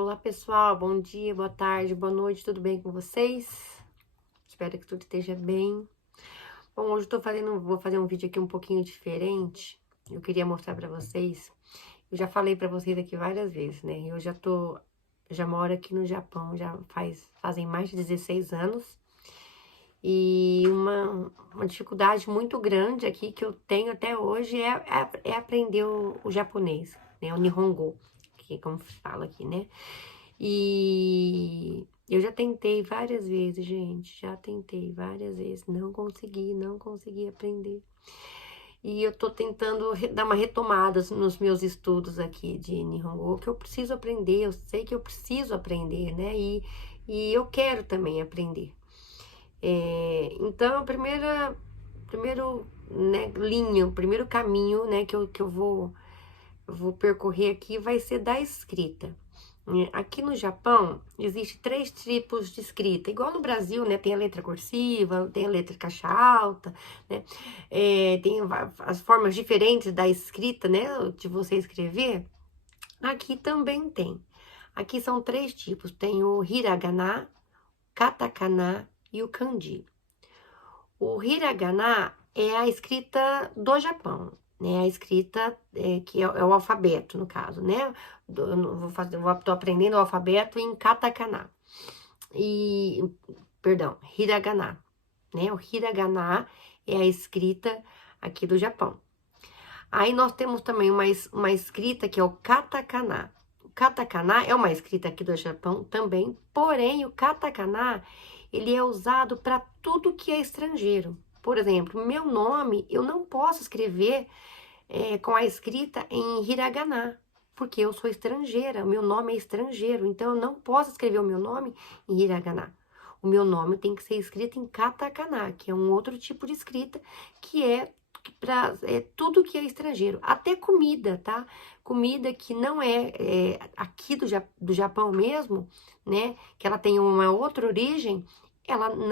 Olá pessoal, bom dia, boa tarde, boa noite, tudo bem com vocês? Espero que tudo esteja bem. Bom, hoje vou fazer um vídeo aqui um pouquinho diferente. Eu queria mostrar pra vocês. Eu já falei pra vocês aqui várias vezes, né? Já moro aqui no Japão, fazem mais de 16 anos. E uma dificuldade muito grande aqui que eu tenho até hoje é aprender o japonês, né? O Nihongo, que é como se fala aqui, né? E eu já tentei várias vezes, gente, já tentei várias vezes, não consegui aprender. E eu tô tentando dar uma retomada nos meus estudos aqui de Nihongo, que eu preciso aprender, eu sei que eu preciso aprender, né? E eu quero também aprender. Então, primeiro, né, o primeiro caminho, né, que eu vou percorrer aqui vai ser da escrita. Aqui no Japão, existe 3 tipos de escrita. Igual no Brasil, né? Tem a letra cursiva, tem a letra caixa alta, né? Tem as formas diferentes da escrita, né? De você escrever. Aqui também tem. Aqui são 3 tipos. Tem o hiragana, katakana e o kanji. O hiragana é a escrita do Japão, né? A escrita que é o alfabeto, no caso, né? Tô aprendendo o alfabeto em katakana. Perdão, hiragana, né? O hiragana é a escrita aqui do Japão. Aí nós temos também uma escrita que é o katakana. O katakana é uma escrita aqui do Japão também, porém o katakana ele é usado para tudo que é estrangeiro. Por exemplo, meu nome eu não posso escrever com a escrita em hiragana, porque eu sou estrangeira, o meu nome é estrangeiro, então eu não posso escrever o meu nome em hiragana. O meu nome tem que ser escrito em katakana, que é um outro tipo de escrita que é para tudo que é estrangeiro, até comida, tá? Comida que não é aqui do Japão mesmo, né? Que ela tem uma outra origem,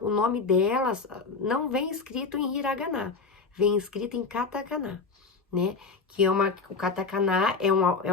o nome delas não vem escrito em hiragana, vem escrito em katakana, né? O katakana é um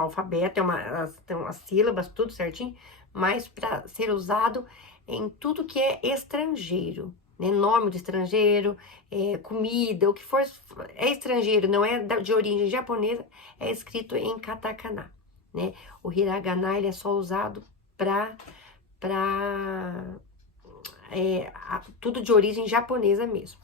alfabeto, tem umas sílabas, tudo certinho, mas para ser usado em tudo que é estrangeiro, né? Nome de estrangeiro, comida, o que for é estrangeiro, não é de origem japonesa, é escrito em katakana, né? O hiragana ele é só usado para tudo de origem japonesa mesmo.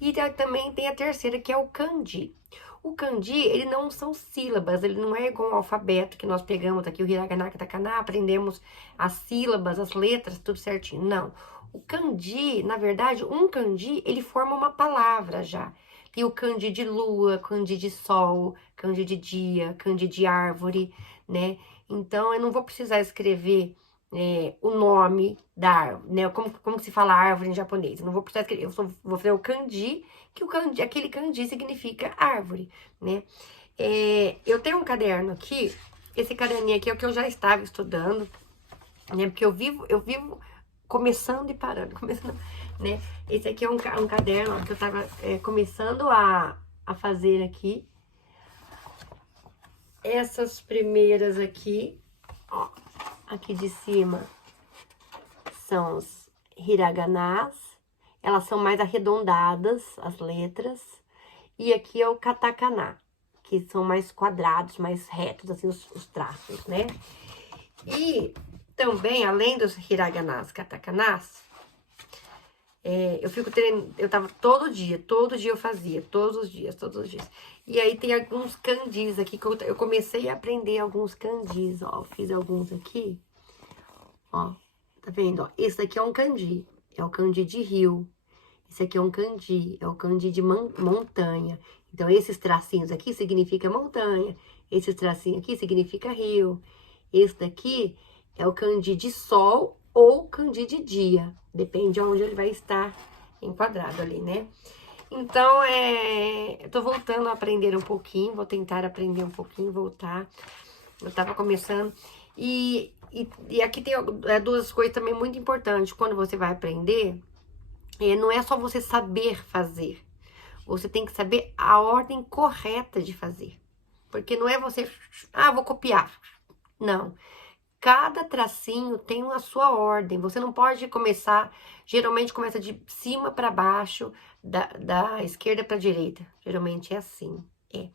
E também tem a terceira, que é o kanji. O kanji, ele não são sílabas, ele não é igual ao alfabeto que nós pegamos aqui, o hiragana, katakana, aprendemos as sílabas, as letras, tudo certinho. Não. O kanji, na verdade, um kanji, ele forma uma palavra já. Tem o kanji de lua, kanji de sol, kanji de dia, kanji de árvore, né? Então, eu não vou precisar escrever o nome da árvore, né? Como se fala árvore em japonês. Eu não vou precisar escrever, vou fazer o kanji, aquele kanji significa árvore, né? Eu tenho um caderno aqui, esse caderninho aqui é o que eu já estava estudando, né? Porque eu vivo começando e parando, começando, né? Esse aqui é um caderno ó, que eu estava começando a fazer aqui. Essas primeiras aqui, ó, aqui de cima são os hiraganas, elas são mais arredondadas, as letras, e aqui é o katakana, que são mais quadrados, mais retos, assim, os traços, né? E também, além dos hiraganas, katakanas, eu tava todo dia eu fazia, todos os dias. E aí tem alguns kanjis aqui, que eu comecei a aprender alguns kanjis, ó, fiz alguns aqui, ó, tá vendo, ó, esse daqui é um kanji, é o kanji de rio, esse aqui é um kanji, é o kanji de montanha, então esses tracinhos aqui significa montanha, esses tracinhos aqui significa rio, esse daqui é o kanji de sol ou kanji de dia, depende de onde ele vai estar enquadrado ali, né? Então, eu tô voltando a aprender um pouquinho, vou tentar aprender um pouquinho, voltar. Eu tava começando. E aqui tem duas coisas também muito importantes. Quando você vai aprender, não é só você saber fazer. Você tem que saber a ordem correta de fazer, Porque não é você, vou copiar. Não. Cada tracinho tem a sua ordem. Você não pode começar, geralmente começa de cima para baixo, da esquerda para direita. Geralmente é assim. É.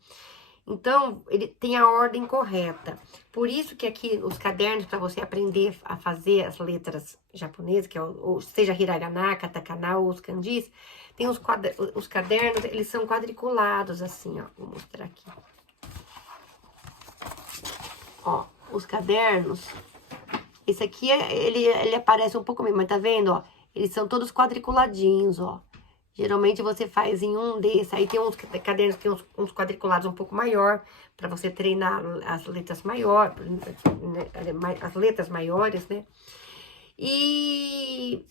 Então, ele tem a ordem correta. Por isso que aqui os cadernos, para você aprender a fazer as letras japonesas, que é seja hiragana, katakana ou os kanjis, tem os cadernos, eles são quadriculados assim, ó. Vou mostrar aqui. Ó, os cadernos, esse aqui, ele aparece um pouco mesmo, mas tá vendo, ó? Eles são todos quadriculadinhos, ó. Geralmente você faz em um desses, aí tem uns cadernos que tem uns quadriculados um pouco maior, para você treinar as letras maiores, né? As letras maiores, né? E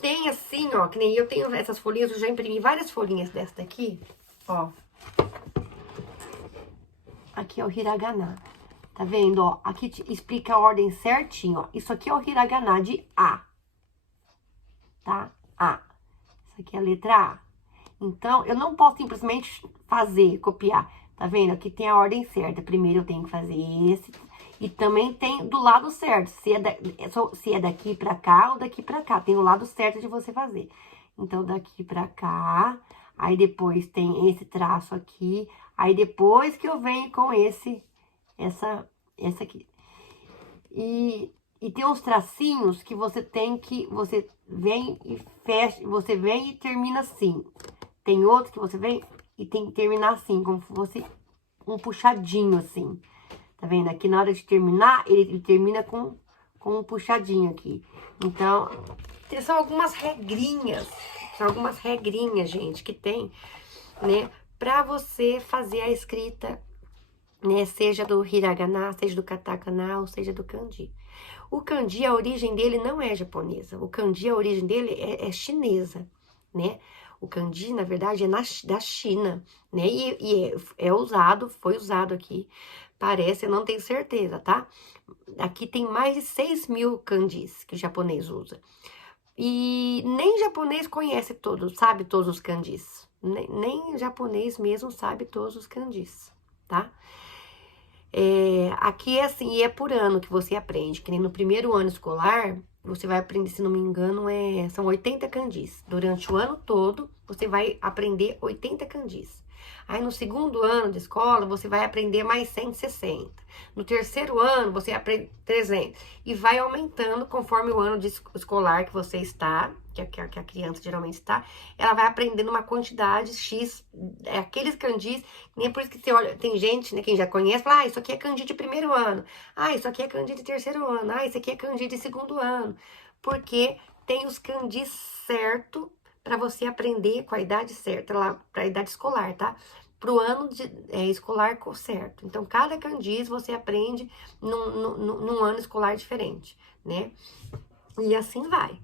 tem assim, ó, que nem eu tenho essas folhinhas, eu já imprimi várias folhinhas dessa daqui, ó. Aqui é o hiragana. Tá vendo, ó? Aqui te explica a ordem certinho, ó. Isso aqui é o hiragana de A. Tá? A. Isso aqui é a letra A. Então, eu não posso simplesmente fazer, copiar. Tá vendo? Aqui tem a ordem certa. Primeiro eu tenho que fazer esse. E também tem do lado certo. Se é daqui pra cá ou daqui pra cá. Tem o lado certo de você fazer. Então, daqui pra cá. Aí depois tem esse traço aqui. Aí depois que eu venho com essa aqui. E tem uns tracinhos que você vem e fecha, você vem e termina assim. Tem outros que você vem e tem que terminar assim, como se fosse um puxadinho assim. Tá vendo? Aqui na hora de terminar, ele termina com um puxadinho aqui. Então, são algumas regrinhas. São algumas regrinhas, gente, que tem, né? Pra você fazer a escrita, né? Seja do hiragana, seja do katakana, ou seja do kanji. O kanji, a origem dele não é japonesa. O kanji, a origem dele é chinesa, né? O kanji, na verdade, é da China, né? E foi usado aqui. Parece, eu não tenho certeza, tá? Aqui tem mais de 6.000 kanjis que o japonês usa. E nem japonês conhece todos, sabe todos os kanjis. Nem japonês mesmo sabe todos os kanjis, tá? Aqui é assim, e é por ano que você aprende, que nem no primeiro ano escolar, você vai aprender, se não me engano, são 80 kanjis. Durante o ano todo, você vai aprender 80 kanjis. Aí no segundo ano de escola, você vai aprender mais 160. No terceiro ano, você aprende 300. E vai aumentando conforme o ano escolar que você está, que a criança geralmente está, ela vai aprendendo uma quantidade X, aqueles kanjis, nem é por isso que você olha, tem gente, né, quem já conhece, fala, isso aqui é kanji de primeiro ano, isso aqui é kanji de terceiro ano, isso aqui é kanji de segundo ano, porque tem os kanjis certo para você aprender com a idade certa, lá para a idade escolar, tá? Para o ano escolar certo. Então, cada kanji você aprende num ano escolar diferente, né? E assim vai.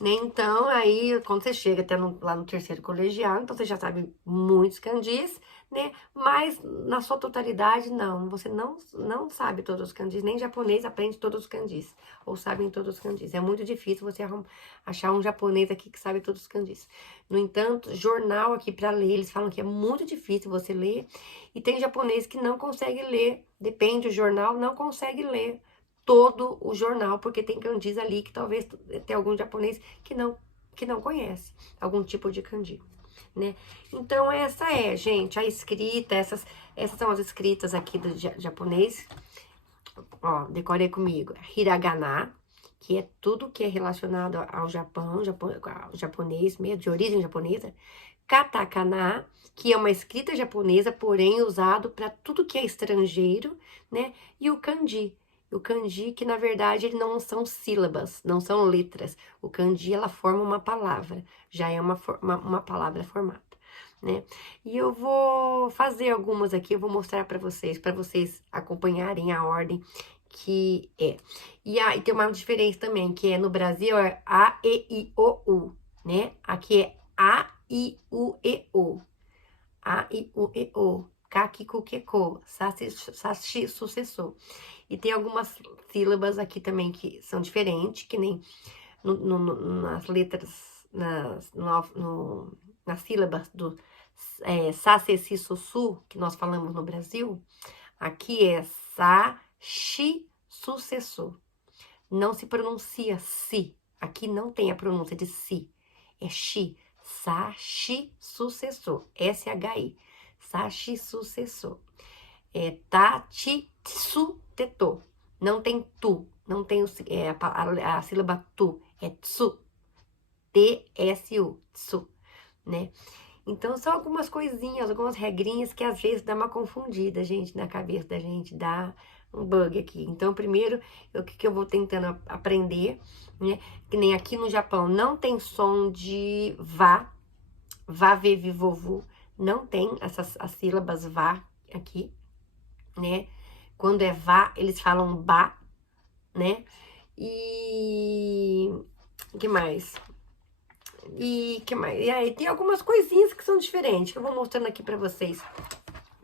Né? Então, aí, quando você chega até lá no terceiro colegial, então você já sabe muitos kanjis, né? Mas, na sua totalidade, não. Você não sabe todos os kanjis, nem japonês aprende todos os kanjis, ou sabem todos os kanjis. É muito difícil você achar um japonês aqui que sabe todos os kanjis. No entanto, jornal aqui para ler, eles falam que é muito difícil você ler, e tem japonês que não consegue ler, depende do jornal, não consegue ler todo o jornal, porque tem kanjis ali que talvez tenha algum japonês que não conhece algum tipo de kanji, né? Então, essa gente, a escrita, essas são as escritas aqui do japonês. Ó, decorei comigo. Hiragana, que é tudo que é relacionado ao Japão, ao japonês mesmo, de origem japonesa. Katakana, que é uma escrita japonesa, porém usado para tudo que é estrangeiro, né? E o kanji. O kanji, que na verdade ele não são sílabas, não são letras. O kanji, ela forma uma palavra, já é uma palavra formada, né? E eu vou fazer algumas aqui, eu vou mostrar para vocês acompanharem a ordem que é. E tem uma diferença também, que é no Brasil é A, E, I, O, U, né? Aqui é A, I, U, E, O. A, I, U, E, O. Kaki, ku, ke, ko. Sashi, sucessor. E tem algumas sílabas aqui também que são diferentes, que nem nas letras, nas sílabas do sa, se, si, so, su, que nós falamos no Brasil, aqui é sa, shi, su, se, su. Não se pronuncia si. Aqui não tem a pronúncia de si. É shi. Sa, shi, su, se, su. S-H-I. Sa, shi, su, se, su. É ta, ti, tsu, tetô. Não tem tu. Não tem a sílaba tu. É tsu. T-S-U. Tsu. Né? Então, são algumas coisinhas, algumas regrinhas que às vezes dá uma confundida, gente, na cabeça da gente, dá um bug aqui. Então, primeiro, o que eu vou tentando aprender, né? Que nem aqui no Japão, não tem som de vá, vá, vê, vi, vovu, não tem as sílabas vá aqui, né? Quando é vá, eles falam ba, né? E o que mais? E que mais? E aí tem algumas coisinhas que são diferentes, que eu vou mostrando aqui pra vocês,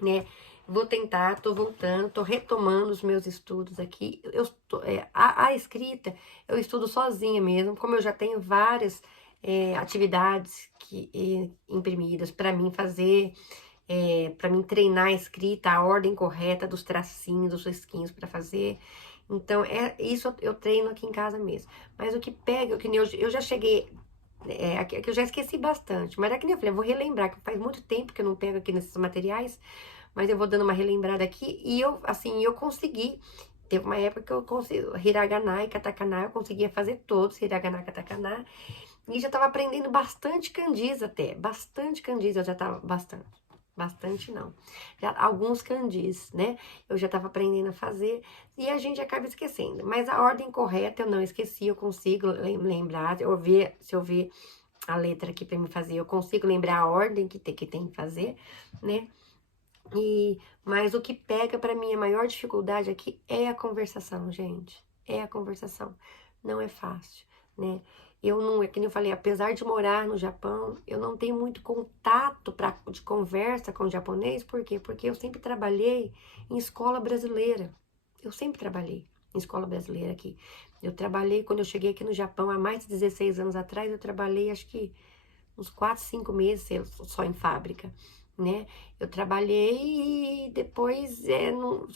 né? Vou tentar, tô voltando, tô retomando os meus estudos aqui. A escrita, eu estudo sozinha mesmo, como eu já tenho várias atividades imprimidas para mim fazer, para mim treinar a escrita, a ordem correta dos tracinhos, dos risquinhos para fazer. Então, isso eu treino aqui em casa mesmo. Mas o que pega, que nem eu já cheguei... que eu já esqueci bastante, mas é que nem eu falei, eu vou relembrar, que faz muito tempo que eu não pego aqui nesses materiais, mas eu vou dando uma relembrada aqui, e eu consegui, teve uma época que eu consegui, hiragana e katakana, eu conseguia fazer todos, hiragana, katakana, e já tava aprendendo bastante kanjis até, bastante kanjis, eu já tava, bastante não, já, alguns kanjis, né, eu já tava aprendendo a fazer, e a gente acaba esquecendo, mas a ordem correta eu não esqueci, eu consigo lembrar, se eu ver a letra aqui pra me fazer, eu consigo lembrar a ordem que tem que fazer, né, mas o que pega pra mim, a maior dificuldade aqui é a conversação, gente, é a conversação, não é fácil, né, eu não, é que nem eu falei, apesar de morar no Japão, eu não tenho muito contato de conversa com o japonês. Por quê? Porque eu sempre trabalhei em escola brasileira. Eu sempre trabalhei em escola brasileira aqui. Eu trabalhei, quando eu cheguei aqui no Japão, há mais de 16 anos atrás, eu trabalhei, acho que uns 4, 5 meses só em fábrica, né? Eu trabalhei e depois eu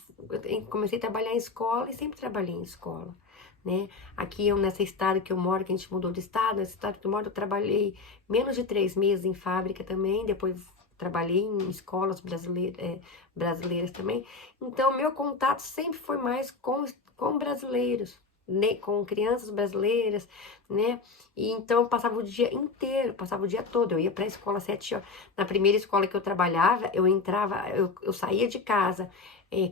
comecei a trabalhar em escola e sempre trabalhei em escola, né? Aqui, nessa estado que eu moro, que a gente mudou de estado, nesse estado que eu moro, eu trabalhei menos de 3 meses em fábrica também, depois trabalhei em escolas brasileiras também. Então, meu contato sempre foi mais com brasileiros, né? Com crianças brasileiras, né? E então, eu passava o dia inteiro, passava o dia todo. Eu ia para a escola às 7 horas. Na primeira escola que eu trabalhava, eu saía de casa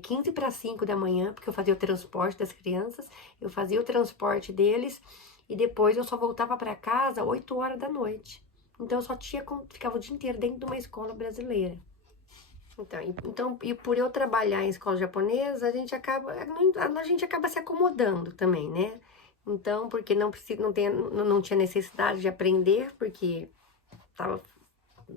15 para 5 da manhã, porque eu fazia o transporte das crianças, eu fazia o transporte deles, e depois eu só voltava para casa 8 horas da noite. Então, eu ficava o dia inteiro dentro de uma escola brasileira. Então, e por eu trabalhar em escola japonesa, a gente acaba se acomodando também, né? Então, porque não tinha necessidade de aprender, porque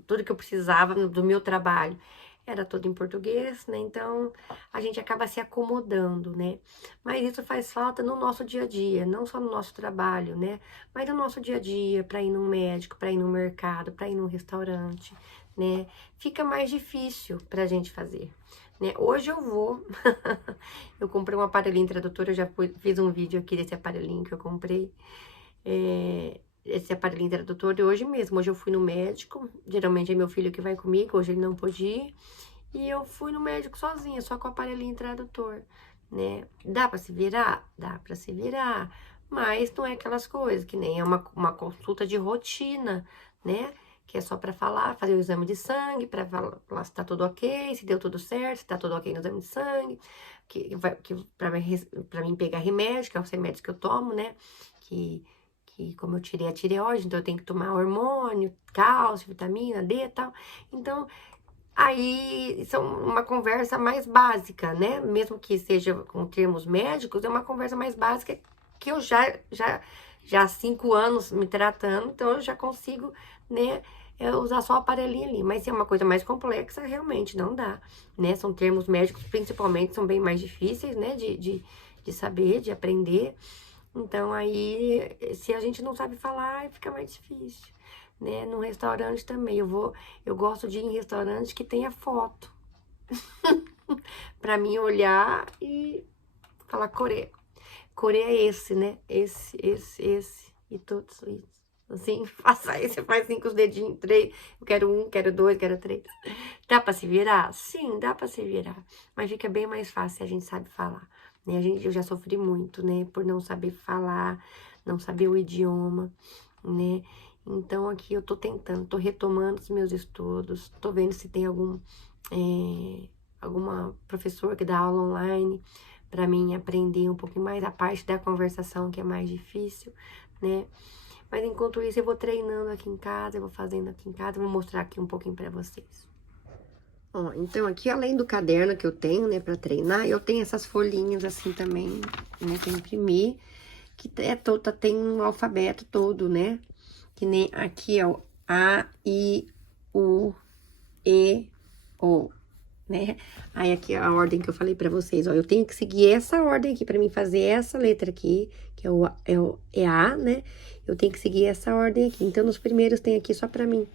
tudo que eu precisava do meu trabalho era tudo em português, né? Então, a gente acaba se acomodando, né? Mas isso faz falta no nosso dia a dia, não só no nosso trabalho, né? Mas no nosso dia a dia, para ir num médico, para ir no mercado, para ir num restaurante, né? Fica mais difícil pra gente fazer, né? Hoje eu vou... eu comprei um aparelhinho tradutor, eu já fiz um vídeo aqui desse aparelhinho que eu comprei. Esse aparelhinho tradutor de hoje mesmo. Hoje eu fui no médico, geralmente é meu filho que vai comigo, hoje ele não pôde ir, e eu fui no médico sozinha, só com o aparelhinho tradutor, né? Dá pra se virar? Dá pra se virar, mas não é aquelas coisas, que nem é uma consulta de rotina, né? Que é só pra falar, fazer o exame de sangue, pra falar se tá tudo ok, se deu tudo certo, se tá tudo ok no exame de sangue, pra mim pegar remédio, que é os remédios que eu tomo, né? Que como eu tirei a tireoide, então eu tenho que tomar hormônio, cálcio, vitamina D e tal. Então, aí são uma conversa mais básica, né? Mesmo que seja com termos médicos, é uma conversa mais básica que eu já há 5 anos me tratando, então eu já consigo, né, usar só o aparelhinho ali. Mas se é uma coisa mais complexa, realmente não dá, né? São termos médicos, principalmente, são bem mais difíceis, né, de saber, de aprender. Então, aí, se a gente não sabe falar, fica mais difícil, né? Num restaurante também. Eu gosto de ir em restaurante que tenha foto. Pra mim olhar e falar Coreia. Coreia é esse, né? Esse. E todos isso. Assim, faça aí, você faz 5 os dedinhos, 3. Eu quero 1, quero 2, quero 3. Dá pra se virar? Sim, dá pra se virar. Mas fica bem mais fácil se a gente sabe falar. Né? Eu já sofri muito, né? Por não saber falar, não saber o idioma, né? Então, aqui eu tô tentando, tô retomando os meus estudos, tô vendo se tem alguma professora que dá aula online para mim aprender um pouquinho mais a parte da conversação, que é mais difícil, né? Mas enquanto isso, eu vou treinando aqui em casa, eu vou fazendo aqui em casa, vou mostrar aqui um pouquinho para vocês. Ó, então aqui, além do caderno que eu tenho, né, para treinar, eu tenho essas folhinhas assim também, né, que eu imprimi, que tem um alfabeto todo, né? Que nem aqui é o A, I, U, E, O, né? Aí aqui a ordem que eu falei pra vocês, ó, eu tenho que seguir essa ordem aqui pra mim fazer essa letra aqui, que é A, né? Eu tenho que seguir essa ordem aqui. Então, nos primeiros tem aqui só pra mim,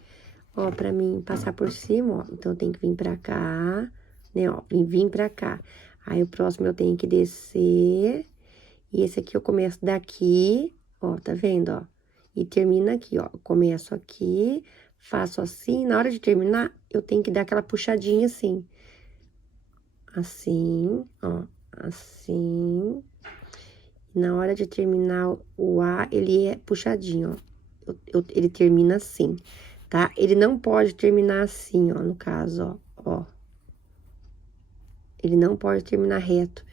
ó, pra mim passar por cima, ó. Então, eu tenho que vir pra cá, né, ó, vir pra cá. Aí, o próximo eu tenho que descer, e esse aqui eu começo daqui, ó, tá vendo, ó? E termina aqui, ó. Eu começo aqui, faço assim, na hora de terminar, eu tenho que dar aquela puxadinha assim. Assim, ó, assim. Na hora de terminar o A, ele é puxadinho, ó. Ele termina assim, tá? Ele não pode terminar assim, ó, no caso, ó. Ele não pode terminar reto.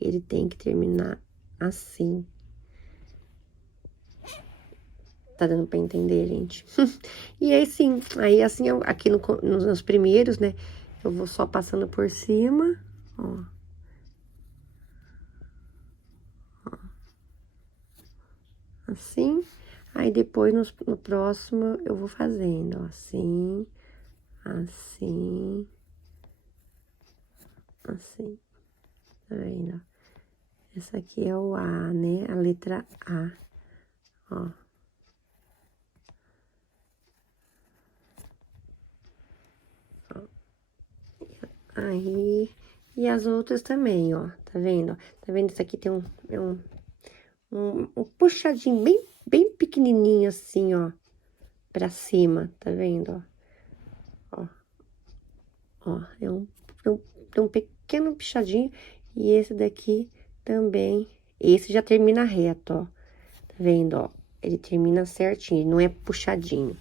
Ele tem que terminar assim. Tá dando pra entender, gente? E aí, sim, aí assim, aqui nos primeiros, né, eu vou só passando por cima, ó. Assim, aí depois no próximo eu vou fazendo, ó, assim, assim, assim, tá vendo? Essa aqui é o A, né? A letra A, ó. Aí, e as outras também, ó, tá vendo? Tá vendo? Isso aqui tem um puxadinho bem pequenininho assim, ó, pra cima, tá vendo, ó? Ó, tem um pequeno puxadinho, e esse daqui também, esse já termina reto, ó, tá vendo, ó? Ele termina certinho, ele não é puxadinho,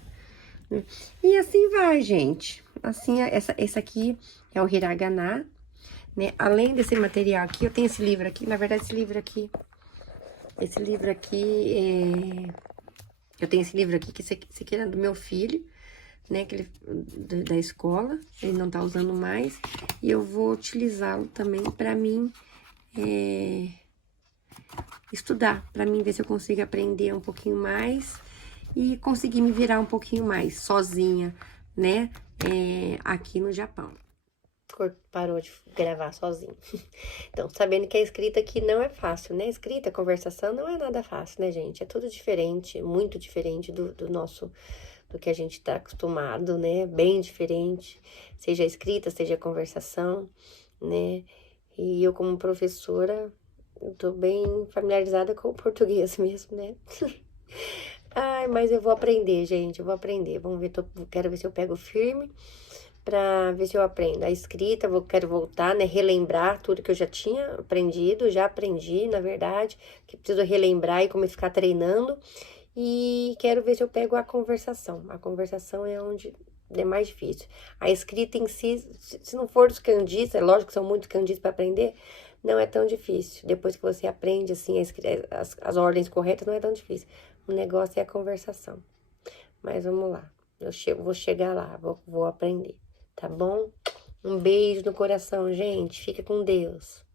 né? E assim vai, gente. Assim, essa aqui é o hiragana, né? Além desse material aqui, eu tenho esse livro aqui, na verdade, esse livro aqui, eu tenho esse livro aqui, que esse aqui era do meu filho, né, da escola, ele não tá usando mais, e eu vou utilizá-lo também para mim estudar, para mim ver se eu consigo aprender um pouquinho mais e conseguir me virar um pouquinho mais sozinha, né, aqui no Japão. Parou de gravar sozinho. Então, sabendo que a escrita aqui não é fácil, né? Escrita, conversação não é nada fácil, né, gente? É tudo diferente, muito diferente do que a gente tá acostumado, né? Bem diferente, seja a escrita, seja a conversação, né? E eu, como professora, eu tô bem familiarizada com o português mesmo, né? Ai, mas eu vou aprender, gente, eu vou aprender. Vamos ver, quero ver se eu pego firme pra ver se eu aprendo. A escrita, quero voltar, né? Relembrar tudo que eu já tinha aprendido, já aprendi, na verdade, que preciso relembrar e como ficar treinando. E quero ver se eu pego a conversação. A conversação é onde é mais difícil. A escrita em si, se não for dos kanjis, é lógico que são muitos kanjis para aprender, não é tão difícil. Depois que você aprende, assim, as ordens corretas, não é tão difícil. O negócio é a conversação. Mas vamos lá. Vou chegar lá, vou aprender, tá bom? Um beijo no coração, gente. Fica com Deus.